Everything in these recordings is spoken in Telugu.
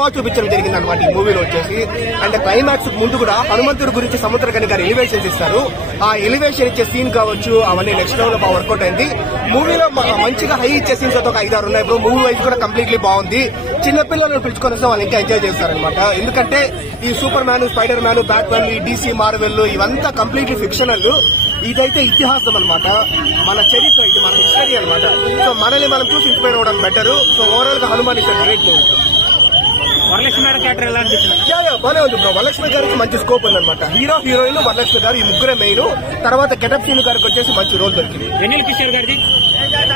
బాగా చూపించడం జరిగింది అనమాట ఈ మూవీలో వచ్చేసి. అండ్ క్లైమాక్స్ ముందు కూడా హనుమంతుడి గురించి సముద్రకని గారు ఎలివేషన్స్ ఇస్తారు. ఆ ఎలివేషన్ ఇచ్చే సీన్ కావచ్చు అవన్నీ నెక్స్ట్ లెవెల్ లో బాగా వర్కౌట్ అయింది. మూవీలో మంచిగా హై ఇచ్చే సీన్స్ అయితే ఒక 5-6 ఉన్నాయి. ఇప్పుడు మూవీ వైజ్ కూడా కంప్లీట్లీ బాగుంది. చిన్నపిల్లలను పిలుచుకొని వస్తే వాళ్ళు ఇంకా ఎంజాయ్ చేస్తారనమాట. ఎందుకంటే ఈ super man, spider man, bat man, ఈ DC మార్వెల్ ఇవంతా కంప్లీట్లీ ఫిక్షనల్. ఇదైతే ఇతిహాసం అనమాట, మన చరిత్ర, ఇది మన హిస్టరీ అనమాట. సో మనల్ని మనం చూసి ఇన్స్పైర్ అవ్వడం బెటర్. సో ఓవరాల్ గా Hanuman is great movie. Varalakshmi గారి క్యారెక్టర్ ఎలా అనిపించింది? బానే ఉంది బ్రో. వరలక్ష్మి గారికి మంచి స్కోప్ ఉందన్నమాట. హీరో, హీరోయిన్, వరలక్ష్మి గారు ఈ ముగ్గురే మెయిన్. తర్వాత గెటప్ సీన్ గారికి వచ్చేసి మంచి రోల్ దొరికింది. వెన్నెల కిషోర్ గారిది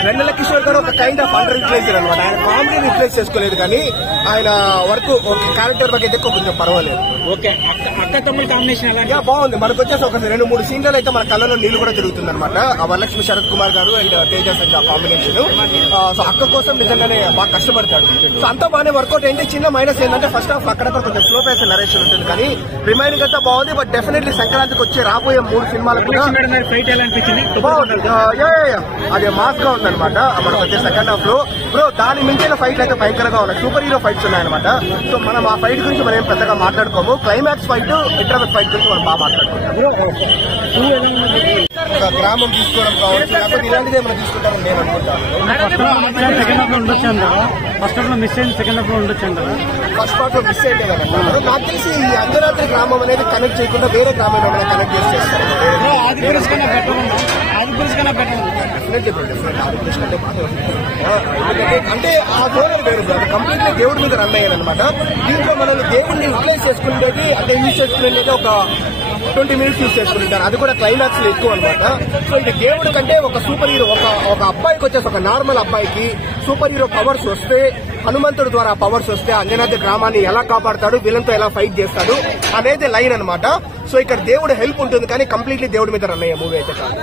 వెన్నెల కిషోర్ గారు ఒక కైండ్ ఆఫ్ అండర్ రిప్లేసర్ అనమాట. ఆయన కామెడీ రిప్లేస్ చేసుకోలేదు కానీ ఆయన వర్క్ క్యారెక్టర్ ಬಗ್ಗೆ ఎక్కువ కొంచెం పర్వాలేదు. ఓకే, అక్క తమ్ముడు కాంబినేషన్ ఎలా? బాగుంది. మనకు వచ్చేసి ఒక 2-3 సీన్లలో అయితే మన కళ్ళలో నీళ్లు కూడా తిరుగుతుంది అనమాట. వరలక్ష్మి శరత్ కుమార్ గారు and Teja Sanjay combination. So అక్క కోసం నిజంగానే బాగా కష్టపడతాడు. సో అంతా బాగానే వర్కౌట్ అయింది. చిన్న మైనస్ ఏంటంటే ఫస్ట్ హాఫ్ అక్కడక్కడ కొంచెం స్లో పేస్ నరేషన్ ఉంటుంది కానీ రిమైనింగ్ అంతా బాగుంది. బట్ డెఫినెట్లీ సంక్రాంతికి వచ్చే రాబోయే 3 సినిమాలకు ఫైట్ ఎలా అనిపించింది? బాగుంది. అది మాస్ గా ఉందన్నమాట. మనకు వచ్చే సెకండ్ హాఫ్ లో బ్రో దాని మించిన ఫైట్లు అయితే భయంకరంగా ఉన్నాయి. సూపర్ హీరో ఫైట్స్ ఉన్నాయన్నమాట. సో మనం ఆ ఫైట్ గురించి మనం ఏం పెద్దగా మాట్లాడుకోము. క్లైమాక్స్ ఫైట్, ఇంటర్వెల్ ఫైట్ గురించి మనం బాగా మాట్లాడుకుంటాం. ఒక గ్రామం తీసుకోవడం కావచ్చు, లేకపోతే ఇలాంటిదే మనం తీసుకుంటామని నేను అనుకుంటాను. సెకండ్ హాఫ్ లో ఉండొచ్చు, ఫస్ట్ హాఫ్ లో మిస్ అయింది, సెకండ్ హాఫ్ లో ఉండొచ్చు. ఫస్ట్ పార్ట్ లో మిస్ అయిందే కదా. నాకు తెలిసి ఈ అంజనాద్రి గ్రామం అనేది కనెక్ట్ చేయకుండా వేరే గ్రామం కనెక్ట్ చేసి చేస్తారు. అంటే ఆ ధోరణి వేరు, కంప్లీట్ గా దేవుడి మీద రన్ అయ్యారనమాట. దీంట్లో మనల్ని దేవుడిని యూటిలైజ్ చేసుకునేది అంటే యూజ్ చేసుకునేది ఒక 20 minutes యూజ్ చేసుకుంటారు. అది కూడా క్లైమాక్స్ లో ఎక్కువ అనమాట. సో ఇక దేవుడి కంటే ఒక సూపర్ హీరో, ఒక అబ్బాయికి వచ్చేసి ఒక నార్మల్ అబ్బాయికి సూపర్ హీరో పవర్స్ వస్తే, హనుమంతుడి ద్వారా పవర్స్ వస్తే అంజనాద్రి గ్రామాన్ని ఎలా కాపాడతాడు, విలన్తో ఎలా ఫైట్ చేస్తాడు అనేది లైన్ అనమాట. సో ఇక్కడ దేవుడు హెల్ప్ ఉంటుంది కానీ కంప్లీట్లీ దేవుడి మీద రన్ అయ్యే మూవీ అయితే కాదు.